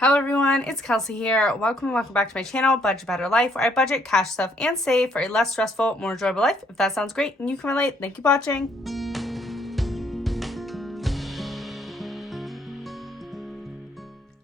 Hello everyone, it's Kelsey here. Welcome back to my channel, Budget Better Life, where I budget, cash stuff, and save for a less stressful, more enjoyable life. If that sounds great and you can relate, then keep watching.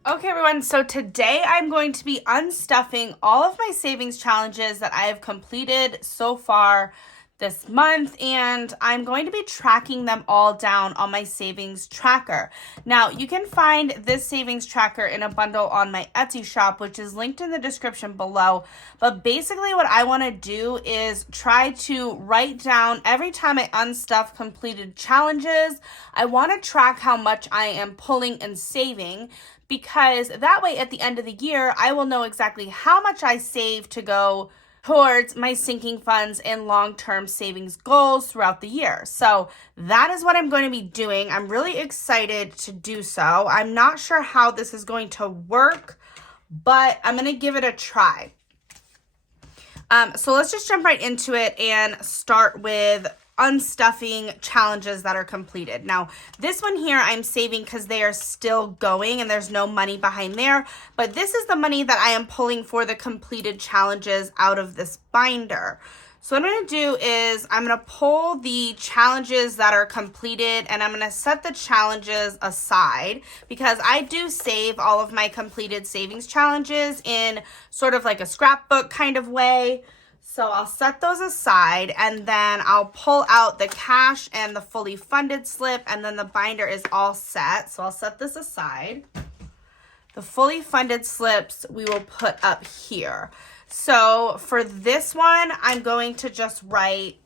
Okay everyone, so today I'm going to be unstuffing all of my savings challenges that I have completed so far this month, and I'm going to be tracking them all down on my savings tracker. Now, you can find this savings tracker in a bundle on my Etsy shop, which is linked in the description below. But basically what I want to do is try to write down every time I unstuff completed challenges. I want to track how much I am pulling and saving, because that way at the end of the year, I will know exactly how much I save to go towards my sinking funds and long-term savings goals throughout the year. So that is what I'm going to be doing. I'm really excited to do so. I'm not sure how this is going to work, but I'm going to give it a try. So let's just jump right into it and start with unstuffing challenges that are completed. Now, this one here I'm saving because they are still going and there's no money behind there, but this is the money that I am pulling for the completed challenges out of this binder. So what I'm going to do is I'm going to pull the challenges that are completed, and I'm going to set the challenges aside because I do save all of my completed savings challenges in sort of like a scrapbook kind of way. So I'll set those aside, and then I'll pull out the cash and the fully funded slip, and then the binder is all set. So I'll set this aside. The fully funded slips we will put up here. So for this one, I'm going to just write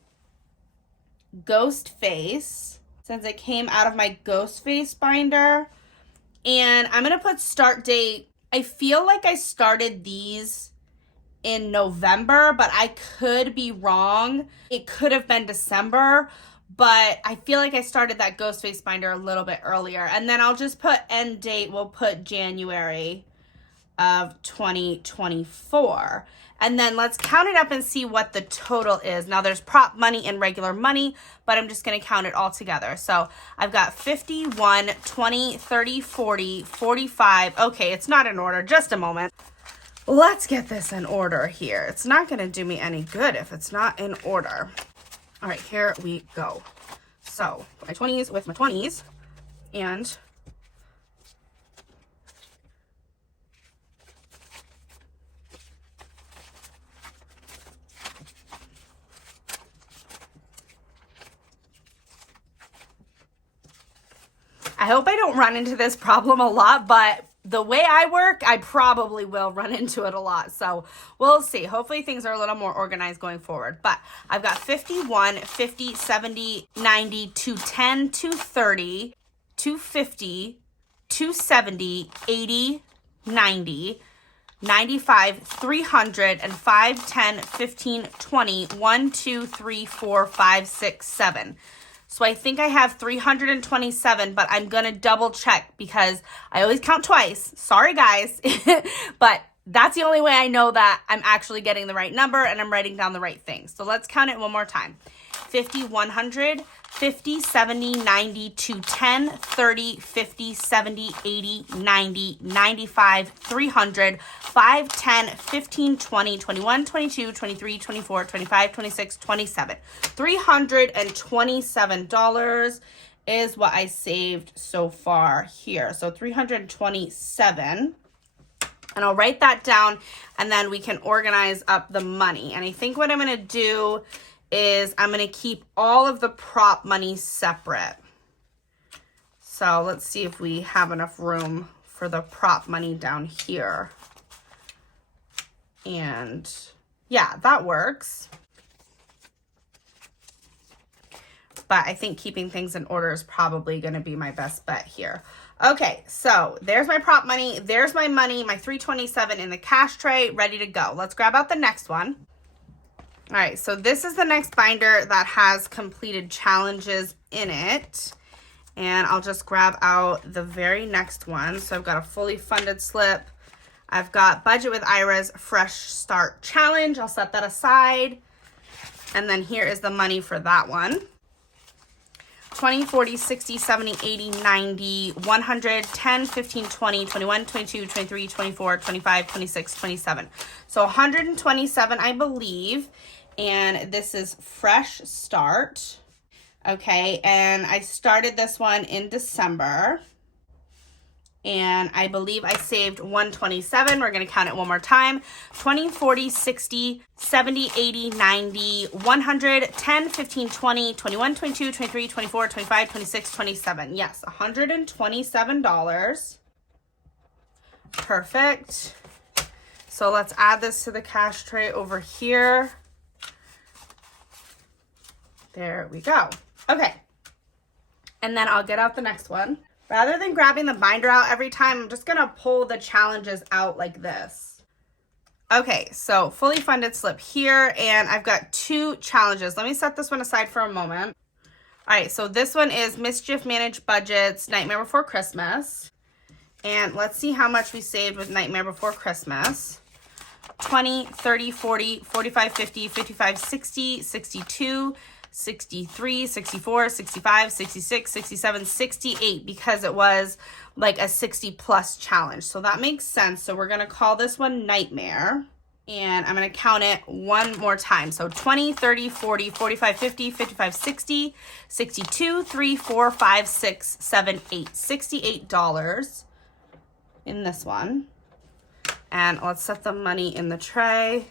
Ghost Face, since it came out of my Ghost Face binder. And I'm going to put start date. I feel like I started these in November, but I could be wrong. It could have been December, but I feel like I started that Ghost Face binder a little bit earlier. And then I'll just put end date. We'll put January of 2024. And then let's count it up and see what the total is. Now there's prop money and regular money, but I'm just going to count it all together. So I've got 51, 20, 30, 40, 45. Okay, it's not in order. Just a moment. Let's get this in order here. It's not going to do me any good if it's not in order. All right, here we go. So my 20s with my 20s, and I hope I don't run into this problem a lot, but the way I work, I probably will run into it a lot. So we'll see. Hopefully things are a little more organized going forward. But I've got 51, 50, 70, 90, 210, 230, 250, 270, 80, 90, 95, 300, and 5, 10, 15, 20, 1, 2, 3, 4, 5, 6, 7. So I think I have 327, but I'm going to double check because I always count twice. Sorry, guys. But that's the only way I know that I'm actually getting the right number and I'm writing down the right thing. So let's count it one more time. 50, 100, 50, 70, 90, 210, 30, 50, 70, 80, 90, 95, 300, 5, 10, 15, 20, 21, 22, 23, 24, 25, 26, 27. $327 is what I saved so far here. So 327. And I'll write that down, and then we can organize up the money. And I think what I'm going to do is I'm going to keep all of the prop money separate. So let's see if we have enough room for the prop money down here. And yeah, that works. But I think keeping things in order is probably going to be my best bet here. Okay, so there's my prop money. There's my money, my 327 in the cash tray, ready to go. Let's grab out the next one. All right, so this is the next binder that has completed challenges in it. And I'll just grab out the very next one. So I've got a fully funded slip. I've got Budget with Ira's Fresh Start Challenge. I'll set that aside. And then here is the money for that one. 20, 40, 60, 70, 80, 90, 100, 10, 15, 20, 21, 22, 23, 24, 25, 26, 27. So 127, I believe. And this is Fresh Start. Okay, and I started this one in December. And I believe I saved 127. We're going to count it one more time. 20, 40, 60, 70, 80, 90, 100, 10, 15, 20, 21, 22, 23, 24, 25, 26, 27. Yes, $127. Perfect. So let's add this to the cash tray over here. There we go. Okay. And then I'll get out the next one. Rather than grabbing the binder out every time, I'm just going to pull the challenges out like this. Okay, so fully funded slip here, and I've got 2 challenges. Let me set this one aside for a moment. All right, so this one is Mischief Managed Budgets, Nightmare Before Christmas. And let's see how much we saved with Nightmare Before Christmas. 20, 30, 40, 45, 50, 55, 60, 62, 63, 64, 65, 66, 67, 68, because it was like a 60 plus challenge. So that makes sense. So we're going to call this one Nightmare. And I'm going to count it one more time. So 20, 30, 40, 45, 50, 55, 60, 62, 3, 4, 5, 6, 7, 8. $68 in this one. And let's set the money in the tray.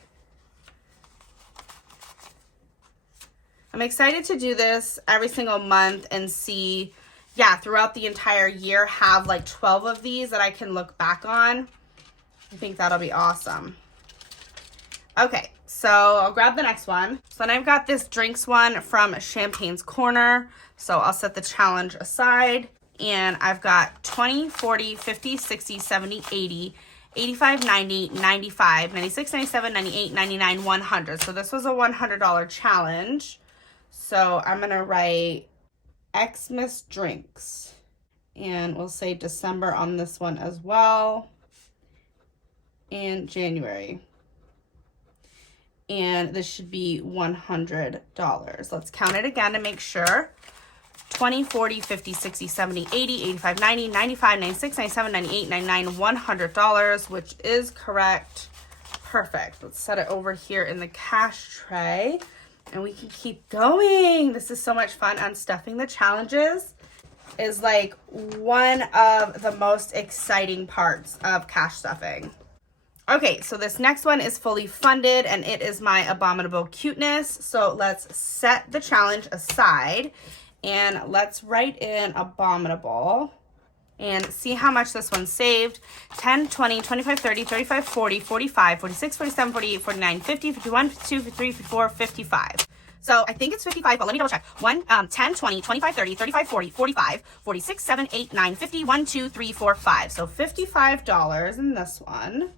I'm excited to do this every single month and see, throughout the entire year, have like 12 of these that I can look back on. I think that'll be awesome. Okay, so I'll grab the next one. So then I've got this drinks one from Champagne's Corner. So I'll set the challenge aside. And I've got 20, 40, 50, 60, 70, 80, 85, 90, 95, 96, 97, 98, 99, 100. So this was a $100 challenge. So I'm going to write Xmas drinks. And we'll say December on this one as well. And January. And this should be $100. Let's count it again to make sure. 20, 40, 50, 60, 70, 80, 85, 90, 95, 96, 97, 98, 99, $100, which is correct. Perfect. Let's set it over here in the cash tray. And we can keep going. This is so much fun. Unstuffing the challenges is like one of the most exciting parts of cash stuffing. Okay, so this next one is fully funded and it is my Abominable Cuteness. So let's set the challenge aside and let's write in Abominable and see how much this one saved. 10, 20, 25, 30, 35, 40, 45, 46, 47, 48, 49, 50, 51, 52, 53, 54, 55. So I think it's 55, but let me double check. 10, 20, 25, 30, 35, 40, 45, 46, 7, 8, 9, 50, 1, 2, 3, 4, 5. So $55 in this one.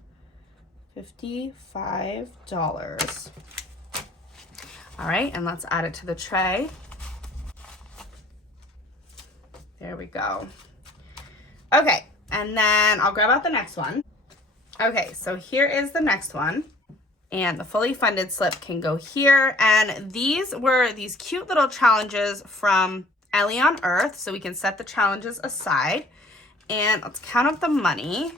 $55. All right, and let's add it to the tray. There we go. Okay, and then I'll grab out the next one. Okay, so here is the next one. And the fully funded slip can go here. And these were these cute little challenges from Ellie on Earth. So we can set the challenges aside. And let's count up the money.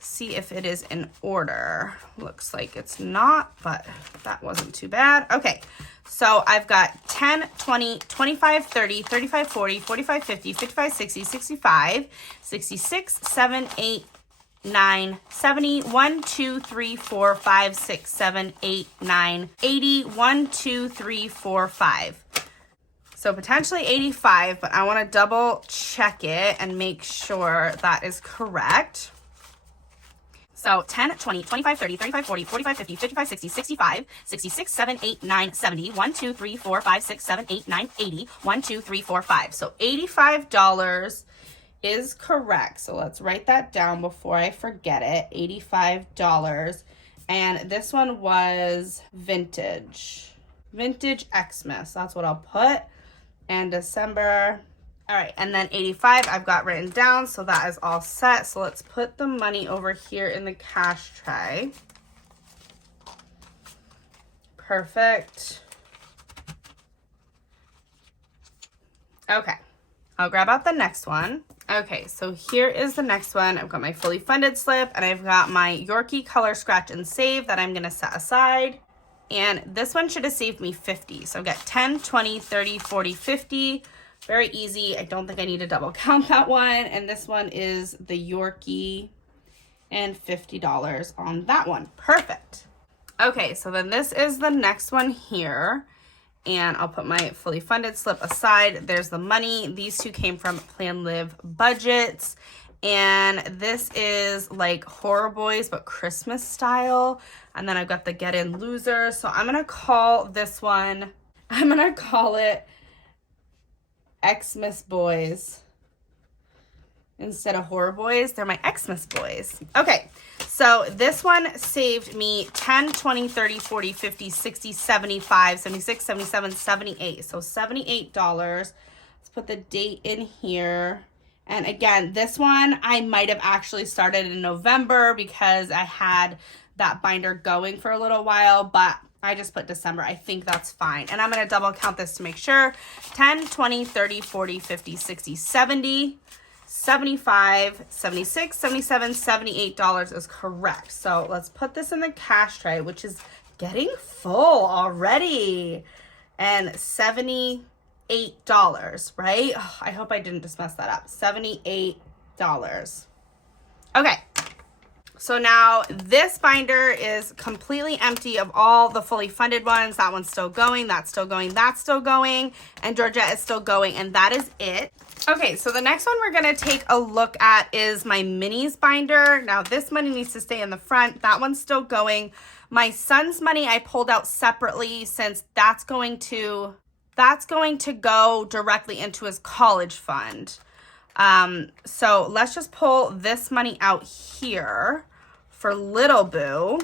See if it is in order. Looks like it's not, but that wasn't too bad. Okay, so I've got 10, 20, 25, 30, 35, 40, 45, 50, 55, 60, 65, 66, 7, 8, 9, 70, 1, 2, 3, 4, 5, 6, 7, 8, 9, 80, 1, 2, 3, 4, 5. So potentially 85, but I want to double check it and make sure that is correct. So 10, 20, 25, 30, 35, 40, 45, 50, 55, 60, 65, 66, 7, 8, 9, 70, 1, 2, 3, 4, 5, 6, 7, 8, 9, 80, 1, 2, 3, 4, 5. So $85 is correct. So let's write that down before I forget it. $85. And this one was vintage. Vintage Xmas. That's what I'll put. And December. All right, and then 85 I've got written down, so that is all set. So let's put the money over here in the cash tray. Perfect. Okay, I'll grab out the next one. Okay, so here is the next one. I've got my fully funded slip, and I've got my Yorkie color scratch and save that I'm gonna set aside. And this one should have saved me 50. So I've got 10, 20, 30, 40, 50. Very easy. I don't think I need to double count that one. And this one is the Yorkie and $50 on that one. Perfect. Okay, so then this is the next one here. And I'll put my fully funded slip aside. There's the money. These two came from Plan Live Budgets. And this is like Horror Boys, but Christmas style. And then I've got the Get In Loser. So I'm going to call this one, I'm going to call it Xmas Boys. Instead of Horror Boys, they're my Xmas Boys. Okay, so this one saved me 10, 20, 30, 40, 50, 60, 75, 76, 77, 78. So $78. Let's put the date in here. And again, this one I might have actually started in November because I had that binder going for a little while, but I just put December. I think that's fine. And I'm going to double count this to make sure. 10, 20, 30, 40, 50, 60, 70, 75, 76, 77, $78 is correct. So let's put this in the cash tray, which is getting full already. And $78, right? Oh, I hope I didn't just mess that up. $78. Okay. So now this binder is completely empty of all the fully funded ones. That one's still going, that's still going, that's still going, and Georgette is still going, and that is it. Okay, so the next one we're gonna take a look at is my minis binder. Now this money needs to stay in the front. That one's still going. My son's money I pulled out separately since that's going to go directly into his college fund. So let's just pull this money out here for Little Boo.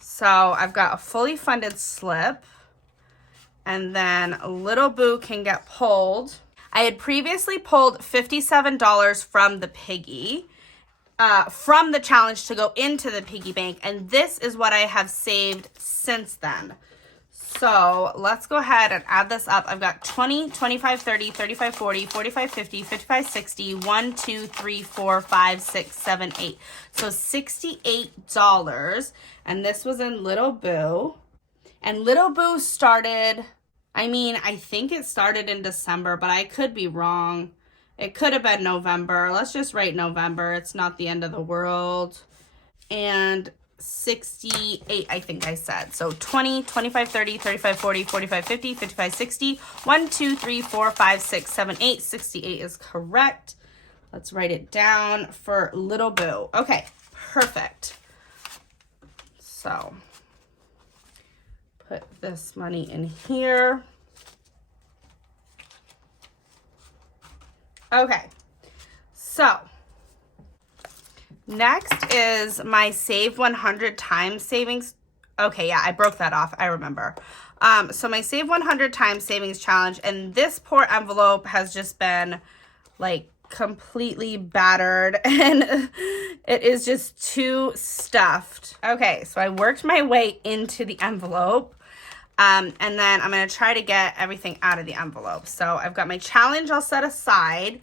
So I've got a fully funded slip, and then Little Boo can get pulled. I had previously pulled $57 from the piggy, from the challenge to go into the piggy bank, and this is what I have saved since then. So let's go ahead and add this up. I've got 20, 25, 30, 35, 40, 45, 50, 55, 60, 1, 2, 3, 4, 5, 6, 7, 8. So $68. And this was in Little Boo. And Little Boo started, I think it started in December, but I could be wrong. It could have been November. Let's just write November. It's not the end of the world. And 68, I think I said. So 20, 25, 30, 35, 40, 45, 50, 55, 60, 1, 2, 3, 4, 5, 6, 7, 8. 68 is correct. Let's write it down for Little Boo. Okay, perfect. So put this money in here. Okay, so next is my Save 100 Times Savings. Okay, yeah, I broke that off. I remember. So my Save 100 Times Savings Challenge, and this poor envelope has just been like completely battered, and it is just too stuffed. Okay, so I worked my way into the envelope, and then I'm going to try to get everything out of the envelope. So I've got my challenge all set aside.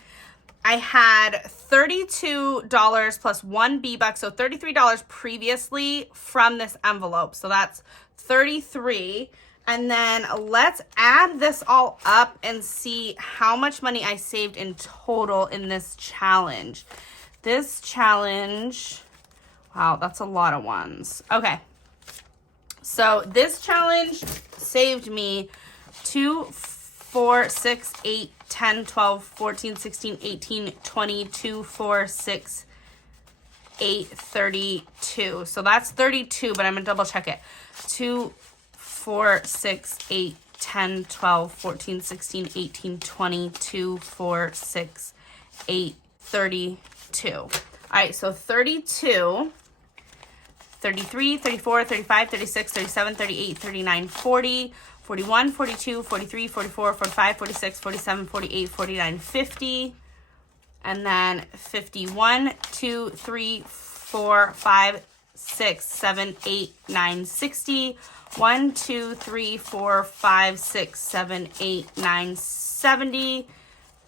I had $32 plus one B-Buck, so $33 previously from this envelope. So that's $33. And then let's add this all up and see how much money I saved in total in this challenge. This challenge, wow, that's a lot of ones. Okay, so this challenge saved me 2, 4, 6, 8, 10, 12, 14, 16, 18, 22, 4, 6, 8, 32. So that's 32, but I'm going to double check it. 2, 4, 6, 8, 10, 12, 14, 16, 18, 22, 4, 6, 8, 32. All right, so 32, 33, 34, 35, 36, 37, 38, 39, 40, 41, 42, 43, 44, 45, 46, 47, 48, 49, 50, and then 51, 2, 3, 4, 5, 6, 7, 8, 9, 60, 1, 2, 3, 4, 5, 6, 7, 8, 9, 70,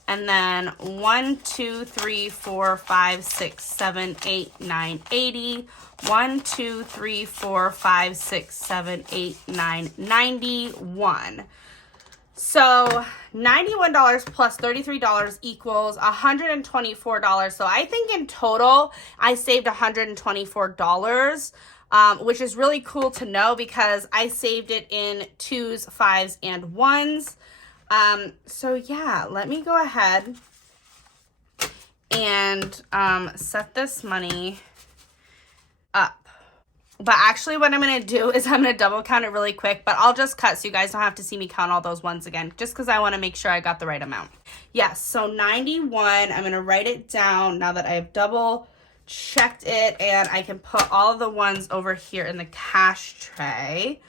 And then 1, 2, 3, 4, 5, 6, 7, 8, 9, 80. 1, 2, 3, 4, 5, 6, 7, 8, 9, 91. So $91 plus $33 equals $124. So I think in total I saved $124, which is really cool to know because I saved it in 2s, 5s, and 1s. So yeah, let me go ahead and set this money up. But actually what I'm going to do is I'm going to double count it really quick, but I'll just cut so you guys don't have to see me count all those ones again, just because I want to make sure I got the right amount. Yes, so 91, I'm going to write it down now that I've double checked it, and I can put all of the ones over here in the cash tray,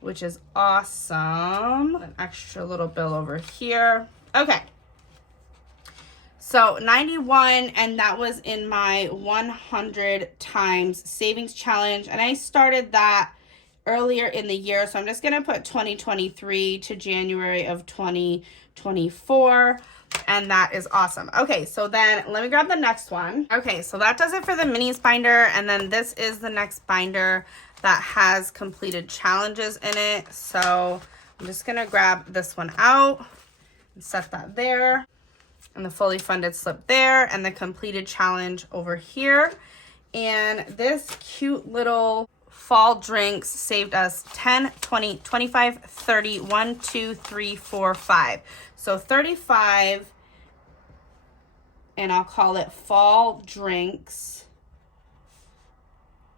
which is awesome. An extra little bill over here. Okay. So 91, and that was in my 100 times savings challenge. And I started that earlier in the year. So I'm just going to put 2023 to January of 2024. And that is awesome. Okay, so then let me grab the next one. Okay, so that does it for the minis binder. And then this is the next binder that has completed challenges in it. So I'm just going to grab this one out and set that there. And the fully funded slip there, and the completed challenge over here. And this cute little fall drinks saved us 10, 20, 25, 30, 1, 2, 3, 4, 5. So 35, and I'll call it fall drinks.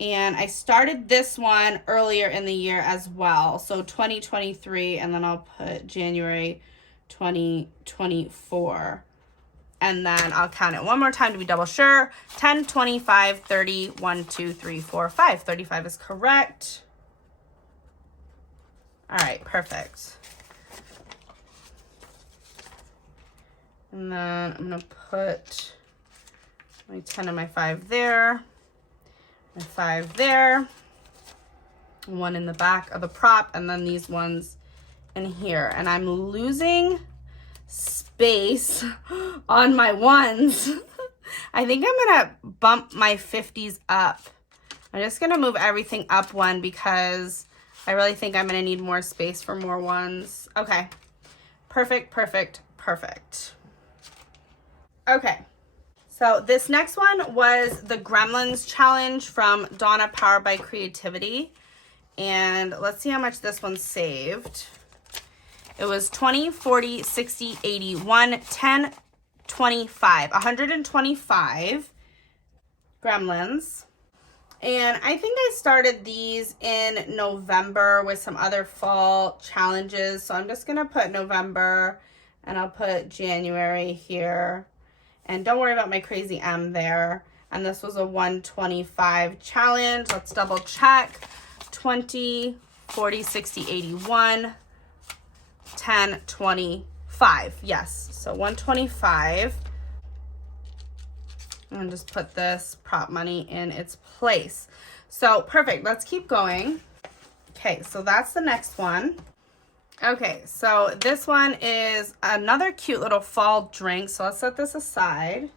And I started this one earlier in the year as well. So 2023, and then I'll put January 2024. And then I'll count it one more time to be double sure. 10, 25, 30, 1, 2, 3, 4, 5. 35 is correct. All right, perfect. And then I'm going to put my 10 and my 5 there. My 5 there. One in the back of the prop. And then these ones in here. And I'm losing space on my ones. I think I'm gonna bump my 50s up. I'm just gonna move everything up one because I really think I'm gonna need more space for more ones. Okay, perfect, perfect, perfect. Okay, so this next one was the Gremlins challenge from Donna Powered by Creativity, and let's see how much this one saved. It was 20, 40, 60, 80, 1, 10, 25. 125 Gremlins. And I think I started these in November with some other fall challenges. So I'm just going to put November, and I'll put January here. And don't worry about my crazy M there. And this was a 125 challenge. Let's double check. 20, 40, 60, 81. 10, 25. Yes, so 125. And just put this prop money in its place. So perfect. Let's keep going. Okay, so that's the next one. Okay, so this one is another cute little fall drink. So let's set this aside.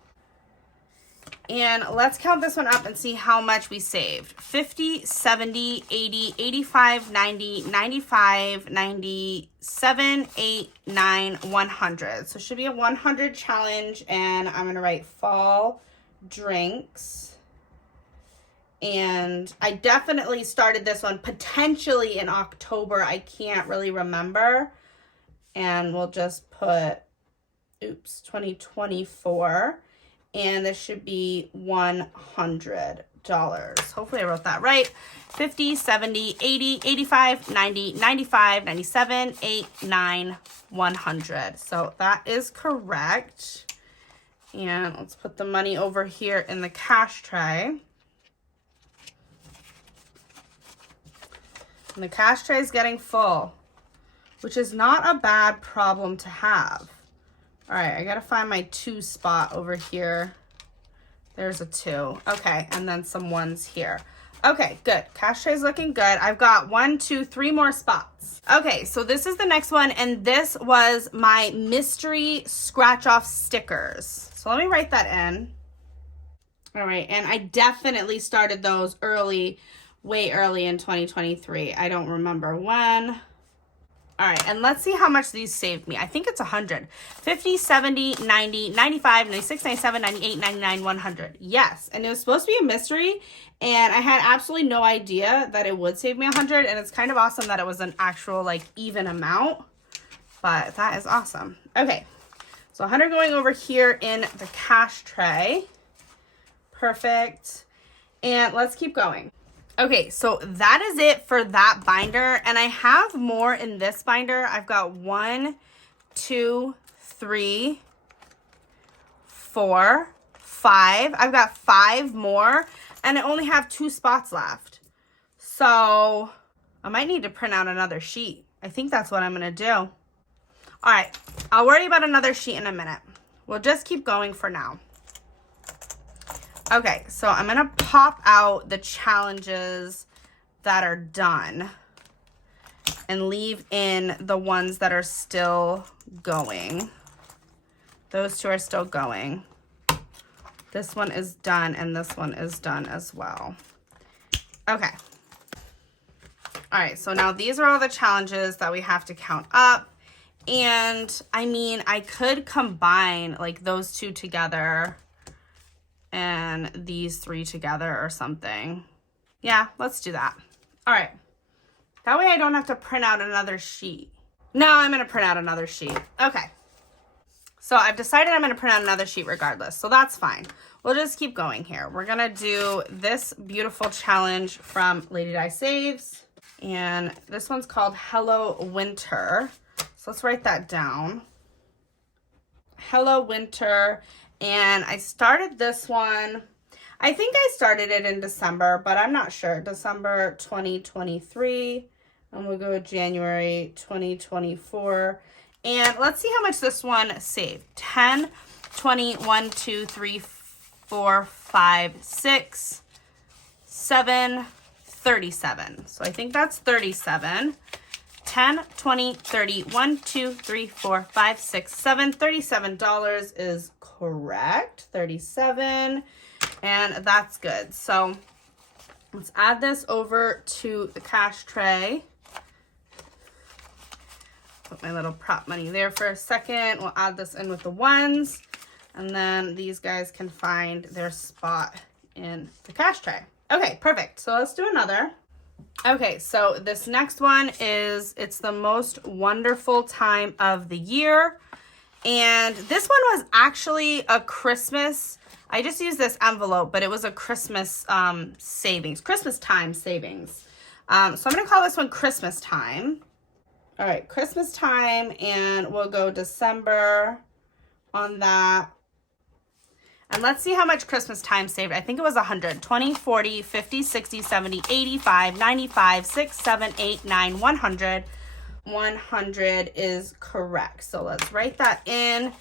And let's count this one up and see how much we saved. 50, 70, 80, 85, 90, 95, 97, 8, 9, 100. So it should be a 100 challenge, and I'm going to write fall drinks. And I definitely started this one potentially in October. I can't really remember. And we'll just put, 2024. And this should be $100. Hopefully I wrote that right. 50, 70, 80, 85, 90, 95, 97, 8, 9, 100. So that is correct. And let's put the money over here in the cash tray. And the cash tray is getting full, which is not a bad problem to have. All right, I gotta find my 2 spot over here. There's a 2. Okay, and then some 1s here. Okay, good. Cash tray's looking good. I've got 1, 2, 3 more spots. Okay, so this is the next one, and this was my mystery scratch off stickers. So let me write that in. All right, and I definitely started those early, way early in 2023. I don't remember when. All right, and let's see how much these saved me. I think it's 100. 50, 70, 90, 95, 96, 97, 98, 99, 100. Yes, and it was supposed to be a mystery, and I had absolutely no idea that it would save me 100, and it's kind of awesome that it was an actual, like, even amount, but that is awesome. Okay, so 100 going over here in the cash tray. Perfect. And let's keep going. Okay, so that is it for that binder, and I have more in this binder. I've got 1, 2, 3, 4, 5. I've got 5 more, and I only have 2 spots left. So I might need to print out another sheet. I think that's what I'm gonna do. All right, I'll worry about another sheet in a minute. We'll just keep going for now. Okay, so I'm going to pop out the challenges that are done and leave in the ones that are still going. Those 2 are still going. This one is done, and this one is done as well. Okay. All right, so now these are all the challenges that we have to count up. And, I mean, I could combine, like, those 2 together and these 3 together or something. Yeah, let's do that. All right. That way I don't have to print out another sheet. No, I'm going to print out another sheet. Okay. So I've decided I'm going to print out another sheet regardless. So that's fine. We'll just keep going here. We're going to do this beautiful challenge from Lady Di Saves. And this one's called Hello Winter. So let's write that down. Hello Winter. And I started this one, I think I started it in December, but I'm not sure. December 2023, and we'll go with January 2024. And let's see how much this one saved. 10, 20, 1, 2, 3, 4, 5, 6, 7, 37. So I think that's 37. 10, 20, 30, 1, 2, 3, 4, 5, 6, 7, $37 is correct. 37, and that's good. So let's add this over to the cash tray. Put my little prop money there for a second. We'll add this in with the ones, and then these guys can find their spot in the cash tray. Okay, perfect. So let's do another. Okay, so this next one is, it's the most wonderful time of the year. And this one was actually a Christmas, I just used this envelope, but it was a Christmas savings, Christmas time savings. So I'm going to call this one Christmas time. All right, Christmas time, and we'll go December on that. And let's see how much Christmas time saved. I think it was 100, 20, 40, 50, 60, 70, 85, 95, 6, 7, 8, 9, 100. 100 is correct. So let's write that in,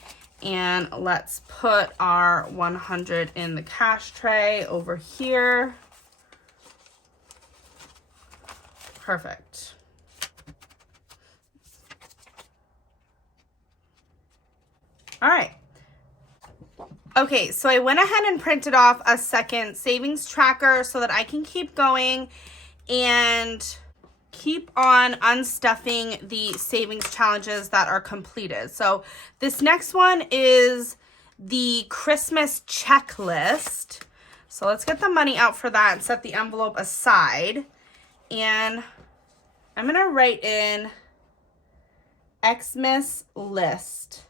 and let's put our 100 in the cash tray over here. Perfect. All right. Okay, so I went ahead and printed off a second savings tracker so that I can keep going and keep on unstuffing the savings challenges that are completed. So this next one is the Christmas checklist. So let's get the money out for that and set the envelope aside. And I'm going to write in Xmas list.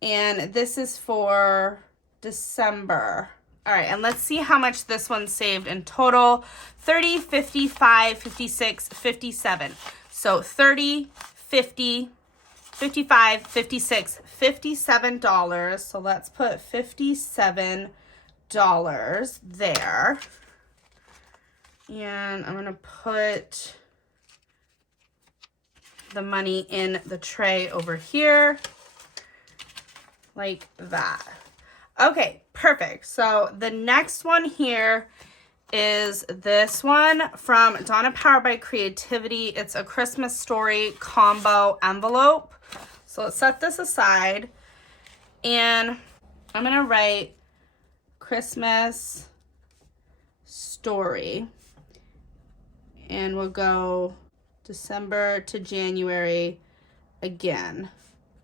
And this is for December. All right, and let's see how much this one saved in total. 30, 55, 56, 57. So 30, 50, 55, 56, $57. So let's put $57 there. And I'm going to put the money in the tray over here. Like that. Okay, perfect. So the next one here is this one from Donna Powered by Creativity. It's a Christmas Story combo envelope. So let's set this aside. And I'm going to write Christmas Story. And we'll go December to January again.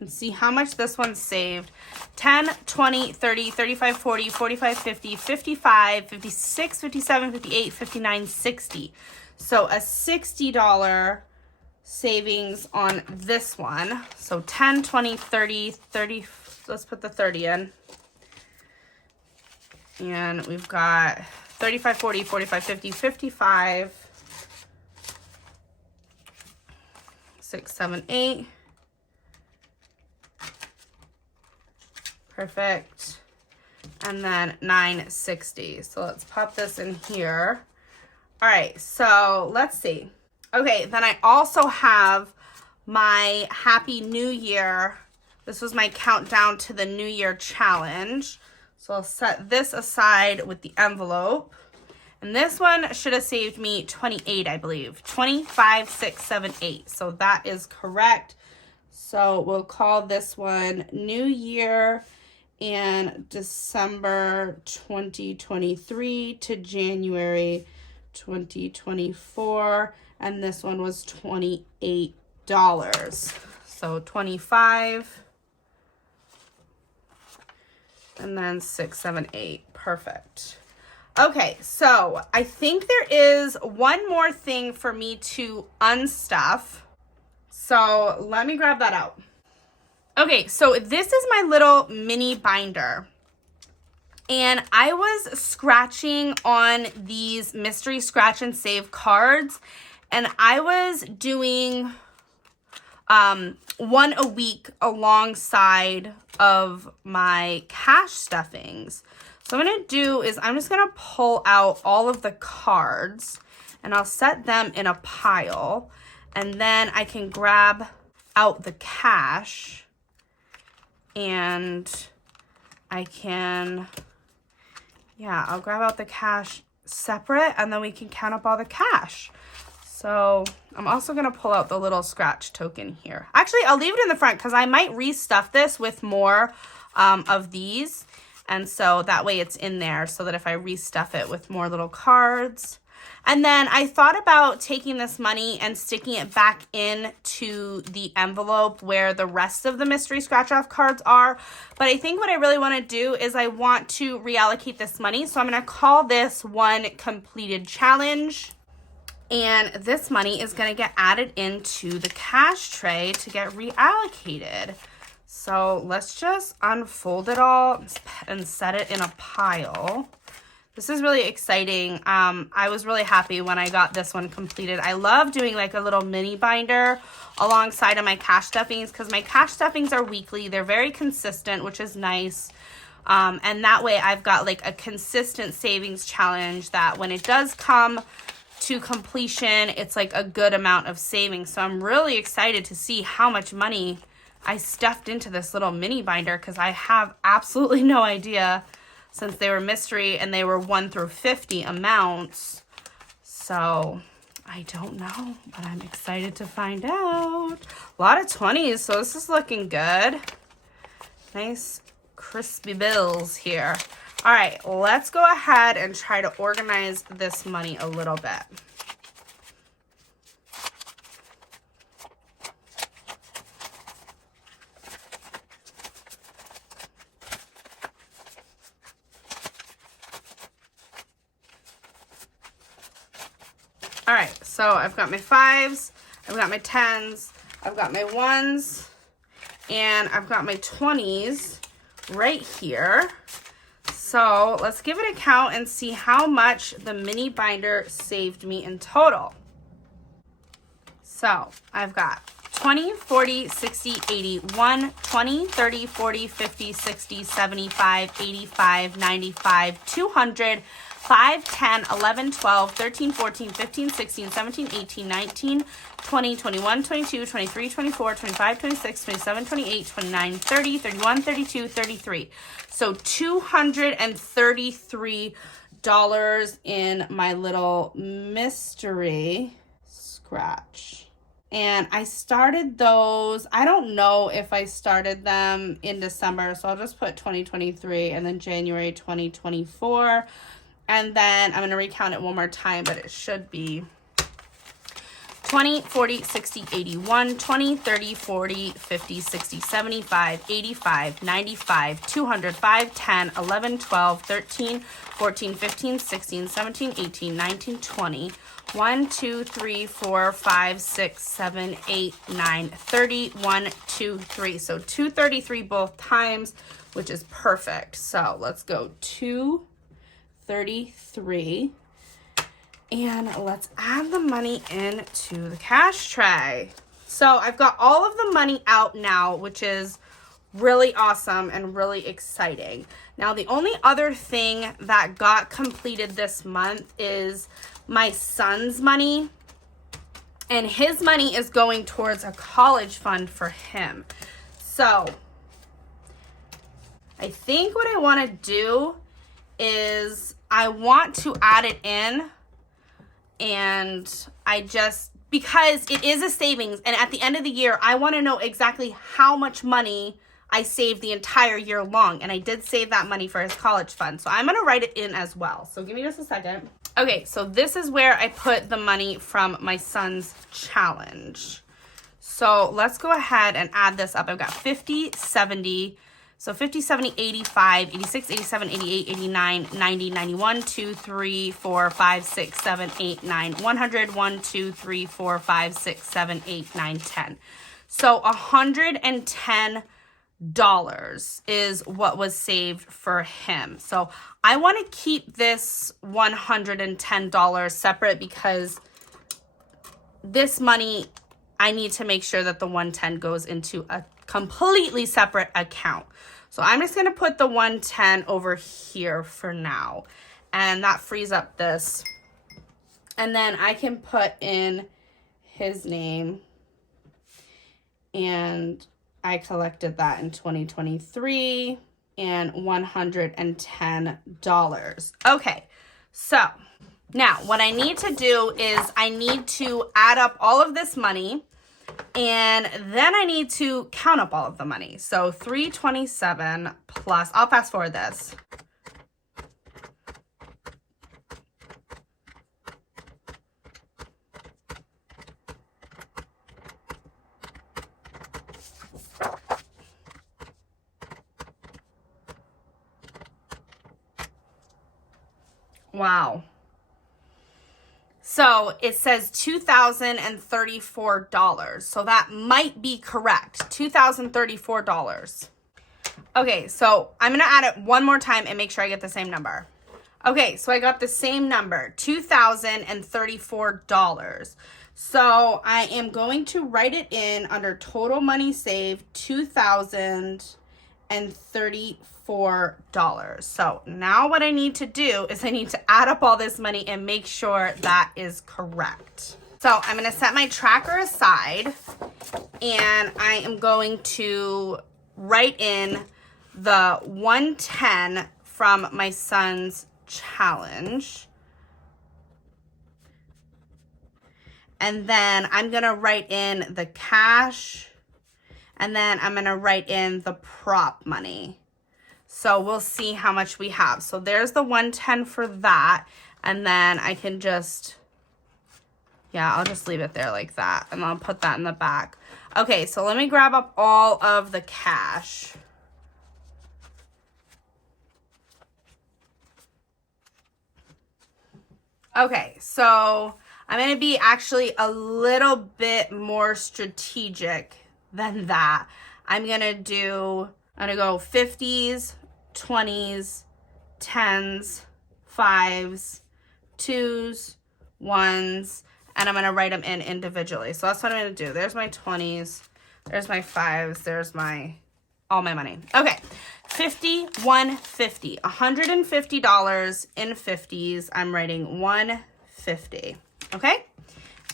And see how much this one saved. 10, 20, 30, 35, 40, 45, 50, 55, 56, 57, 58, 59, 60. So a $60 savings on this one. So 10, 20, 30, 30, let's put the 30 in. And we've got 35, 40, 45, 50, 55, 6, 7, 8. Perfect. And then 960. So let's pop this in here. All right, so let's see. Okay, then I also have my Happy New Year. This was my countdown to the New Year challenge. So I'll set this aside with the envelope. And this one should have saved me 28, I believe. 25, 6, 7, 8. So that is correct. So we'll call this one New Year and December 2023 to January 2024. And this one was $28. So 25 and then 6, 7, 8. Perfect. Okay, so I think there is one more thing for me to unstuff. So let me grab that out. Okay, so this is my little mini binder. And I was scratching on these mystery scratch and save cards. And I was doing one a week alongside of my cash stuffings. So what I'm going to do is I'm just going to pull out all of the cards and I'll set them in a pile. And then I can grab out the cash and I can, yeah, I'll grab out the cash separate and then we can count up all the cash. So I'm also going to pull out the little scratch token here. Actually, I'll leave it in the front because I might restuff this with more of these. And so that way it's in there so that if I restuff it with more little cards. And then I thought about taking this money and sticking it back into the envelope where the rest of the mystery scratch off cards are. But I think what I really want to do is I want to reallocate this money. So I'm going to call this one completed challenge. And this money is going to get added into the cash tray to get reallocated. So let's just unfold it all and set it in a pile. This is really exciting. I was really happy when I got this one completed. I love doing like a little mini binder alongside of my cash stuffings because my cash stuffings are weekly. They're very consistent, which is nice. And that way I've got like a consistent savings challenge that when it does come to completion, it's like a good amount of savings. So I'm really excited to see how much money I stuffed into this little mini binder because I have absolutely no idea since they were mystery and they were 1 through 50 amounts. So I don't know, but I'm excited to find out. A lot of 20s, so this is looking good. Nice crispy bills here. All right, let's go ahead and try to organize this money a little bit. All right, so I've got my 5s, I've got my 10s, I've got my 1s, and I've got my 20s right here. So let's give it a count and see how much the mini binder saved me in total. So I've got 20, 40, 60, 80, 1, 20, 30, 40, 50, 60, 75, 85, 95, 200, 5, 10, 11, 12, 13, 14, 15, 16, 17, 18, 19, 20, 21, 22, 23, 24, 25, 26, 27, 28, 29, 30, 31, 32, 33. So $233 $8 in my little mystery scratch. And I started those, I don't know if I started them in December, so I'll just put 2023 and then January 2024. And then I'm going to recount it one more time, but it should be 20, 40, 60, 81, 20, 30, 40, 50, 60, 75, 85, 95, 200, 5, 10, 11, 12, 13, 14, 15, 16, 17, 18, 19, 20, 1, 2, 3, 4, 5, 6, 7, 8, 9, 30, 1, 2, 3. So 233 both times, which is perfect. So let's go 233. And let's add the money into the cash tray. So I've got all of the money out now, which is really awesome and really exciting. Now, the only other thing that got completed this month is my son's money. And his money is going towards a college fund for him. So I think what I want to do is I want to add it in. And because it is a savings, and at the end of the year, I want to know exactly how much money I saved the entire year long. And I did save that money for his college fund. So I'm going to write it in as well. So give me just a second. Okay, so this is where I put the money from my son's challenge. So let's go ahead and add this up. I've got 50, 70. So 50, 70, 85, 86, 87, 88, 89, 90, 91, 2, 3, 4, 5, 6, 7, 8, 9, 100, 1, 2, 3, 4, 5, 6, 7, 8, 9, 10. So $110 is what was saved for him. So I want to keep this $110 separate because this money, I need to make sure that the 110 goes into a completely separate account. So I'm just going to put the 110 over here for now. And that frees up this. And then I can put in his name. And I collected that in 2023 and $110. Okay, so now what I need to do is I need to add up all of this money. And then I need to count up all of the money. So 327 plus, I'll fast forward this. Wow. So it says $2,034. So that might be correct. $2,034. Okay, so I'm going to add it one more time and make sure I get the same number. Okay, so I got the same number, $2,034. So I am going to write it in under total money saved, $2,034. So now what I need to do is I need to add up all this money and make sure that is correct. So I'm going to set my tracker aside and I am going to write in the 110 from my son's challenge. And then I'm going to write in the cash and then I'm going to write in the prop money. So we'll see how much we have. So there's the 110 for that. And then I can just, yeah, I'll just leave it there like that. And I'll put that in the back. Okay, so let me grab up all of the cash. Okay, so I'm going to be actually a little bit more strategic than that. I'm going to go 50s, 20s, 10s, 5s, 2s, 1s, and I'm going to write them in individually. So that's what I'm going to do. There's my 20s, there's my 5s, there's all my money. Okay, 50, 150, $150 in 50s. I'm writing 150, okay?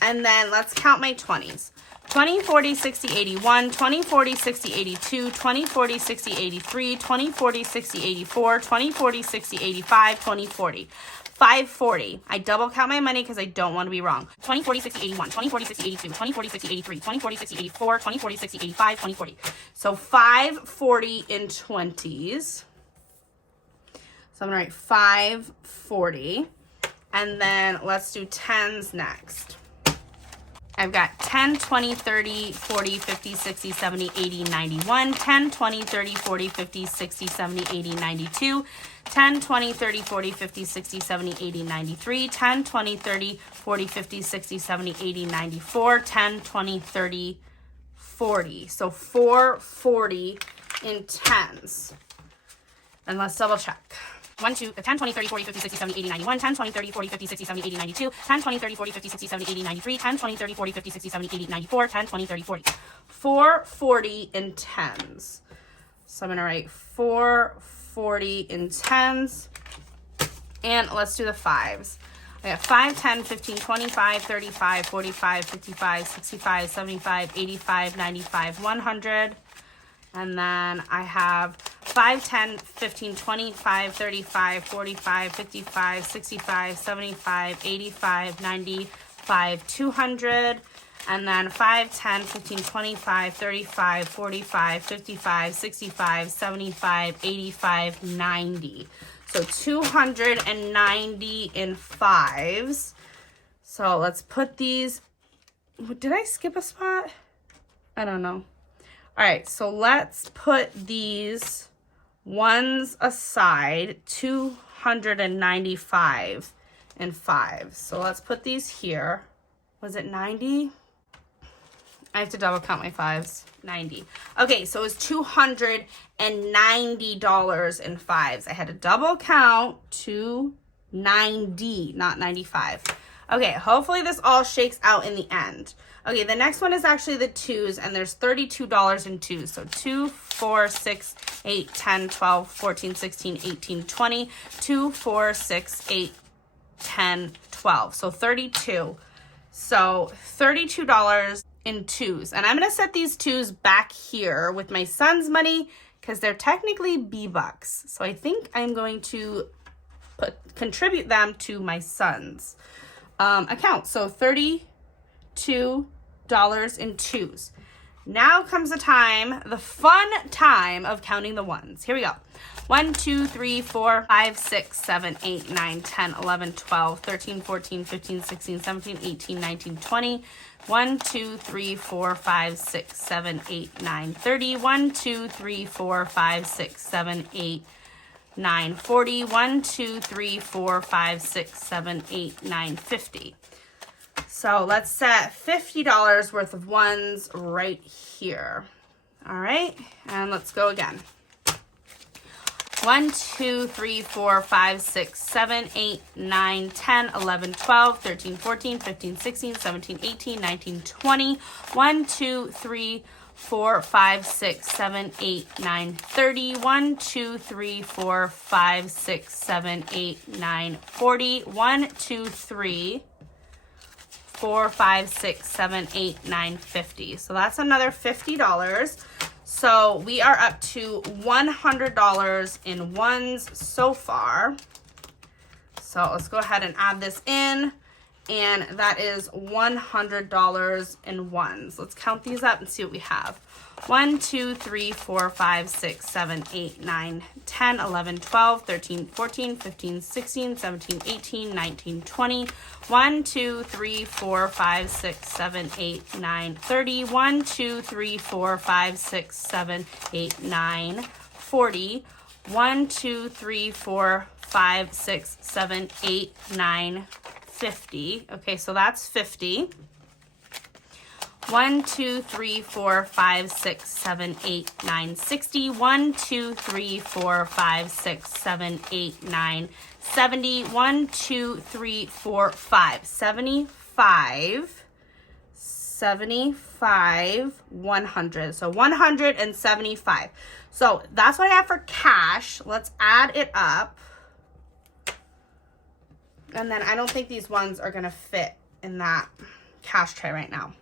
And then let's count my 20s. 20, 40, 60, 81, 20, 40, 60, 82, 20, 40, 60, 83, 20, 40, 60, 84, 20, 40, 60, 85, 20, 40. 540. I double count my money because I don't want to be wrong. 20, 40, 60, 81, 20, 40, 60, 82, 20, 40, 60, 83, 20, 40, 60, 84, 20, 40, 60, 85, 20, 40. So 540 in 20s. So I'm going to write 540. And then let's do 10s next. I've got 10, 20, 30, 40, 50, 60, 70, 80, 91, 10, 20, 30, 40, 50, 60, 70, 80, 92, 10, 20, 30, 40, 50, 60, 70, 80, 93, 10, 20, 30, 40, 50, 60, 70, 80, 94, 10, 20, 30, 40. So 440 in 10s. And let's double check. 10, 20, 30, 40, 50, 60, 70, 80, 91, 10, 20, 30, 40, 50, 60, 70, 80, 92, 10, 20, 30, 40, 50, 60, 70, 80, 93, 10, 20, 30, 40, 50, 60, 70, 80, 94, 10, 20, 30, 40. 440 in 10s. So I'm going to write 440 in 10s. And let's do the 5s. I got 5, 10, 15, 25, 35, 45, 55, 65, 75, 85, 95, 100. And then I have 5, 10, 15, 25, 35, 45, 55, 65, 75, 85, 95, 200. And then 5, 10, 15, 25, 35, 45, 55, 65, 75, 85, 90. So 290 in 5s. So let's put these. Did I skip a spot? I don't know. All right, so let's put these ones aside, 295 in 5. So let's put these here. Was it 90? I have to double count my 5s. 90. Okay, so it was $290 in 5s. I had to double count 290, not 95. Okay, hopefully this all shakes out in the end. Okay, the next one is actually the 2s, and there's $32 in 2s. So 2, 4, 6, 8, 10, 12, 14, 16, 18, 20, 2, 4, 6, 8, 10, 12. So 32. So $32 in 2s. And I'm going to set these 2s back here with my son's money because they're technically B-Bucks. So I think I'm going to contribute them to my son's account. So $32 in 2s. Now comes the time, the fun time of counting the ones. Here we go. 1, 2, 3, 4, 5, 6, 7, 8, 9, 10, 11, 12, 13, 14, 15, 16, 17, 18, 19, 20. 1, 2, 3, 4, 5, 6, 7, 8, 9, 30. 1, 2, 3, 4, 5, 6, 7, 8, 9, 40. 1, 2, 3, 4, 5, 6, 7, 8, 9, 50. So let's set $50 worth of ones right here. All right, and let's go again. 1, 2, 3, 4, 5, 6, 7, 8, 9, 10, 11, 12, 13, 14, 15, 16, 17, 18, 19, 20. 1, 2, 3, 4, 5, 6, 7, 8, 9, 30. 1, 2, 3, 4, 5, 6, 7, 8, 9, 40. 1, 2, 3, 4, 5, 6, 7, 8, 9, 50. So that's another $50. So we are up to $100 in ones so far. So let's go ahead and add this in. And that is $100 in ones. Let's count these up and see what we have. 1, 2, 3, 4, 5, 6, 7, 8, 9, 10, 11, 12, 13, 14, 15, 16, 17, 18, 19, 20. 1, 2, 3, 4, 5, 6, 7, 8, 9, 30. 1, 2, 3, 4, 5, 6, 7, 8, 9, 40. 1, 2, 3, 4, 5, 6, 7, 8, 9, 50. Okay, so that's 50. 1, 2, 3, 4, 5, 6, 7, 8, 9, 60. 1, 2, 3, 4, 5, 6, 7, 8, 9, 70. 1, 2, 3, 4, 5. 75. 75, 100. So 175. So that's what I have for cash. Let's add it up. And then I don't think these ones are going to fit in that cash tray right now.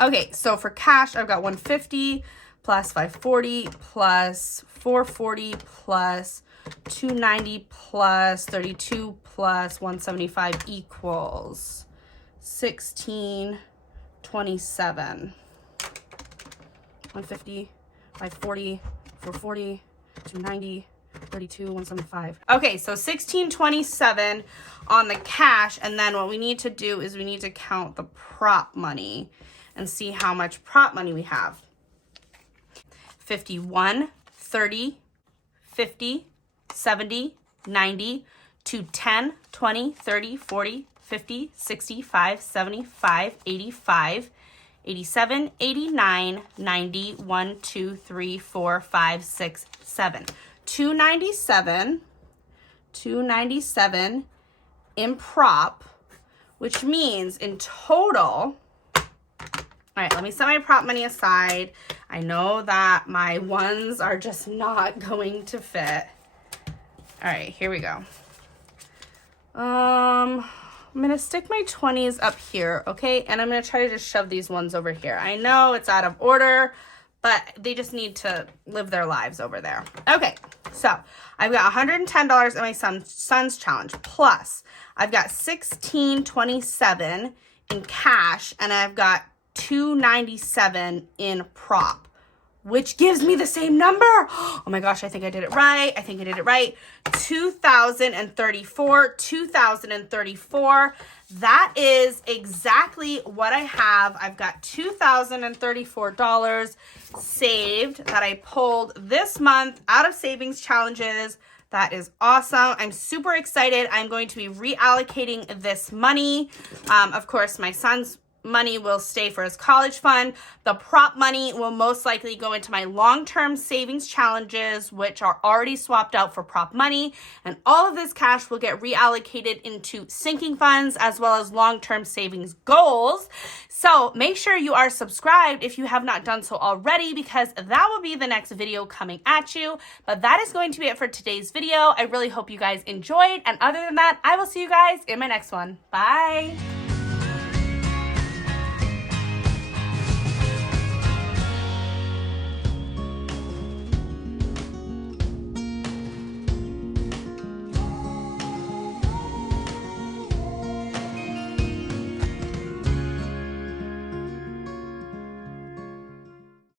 Okay, so for cash, I've got 150 plus 540 plus 440 plus 290 plus 32 plus 175 equals 1627. 150, 540, 440, 290, 32, 175. Okay, so 1627 on the cash, and then what we need to do is we need to count the prop money and see how much prop money we have. 51, 30, 50, 70, 90, 210, 20, 30, 40, 50, 65, 75, 85, 87, 89, 90, 1, 2, 3, 4, 5, 6, 7. 297 in prop, which means in total, all right, let me set my prop money aside. I know that my ones are just not going to fit. All right, here we go. I'm gonna stick my 20s up here, okay? And I'm gonna try to just shove these ones over here. I know it's out of order, but they just need to live their lives over there. Okay, so I've got $110 in my son's challenge, plus I've got $16.27 in cash, and I've got $297 in prop, which gives me the same number. Oh my gosh, I think I did it right. I think I did it right. 2034. That is exactly what I have. I've got $2,034 saved that I pulled this month out of savings challenges. That is awesome. I'm super excited. I'm going to be reallocating this money. Of course, my son's money will stay for his college fund. The prop money will most likely go into my long-term savings challenges, which are already swapped out for prop money. And all of this cash will get reallocated into sinking funds as well as long-term savings goals. So make sure you are subscribed if you have not done so already, because that will be the next video coming at you. But that is going to be it for today's video. I really hope you guys enjoyed. And other than that, I will see you guys in my next one. Bye.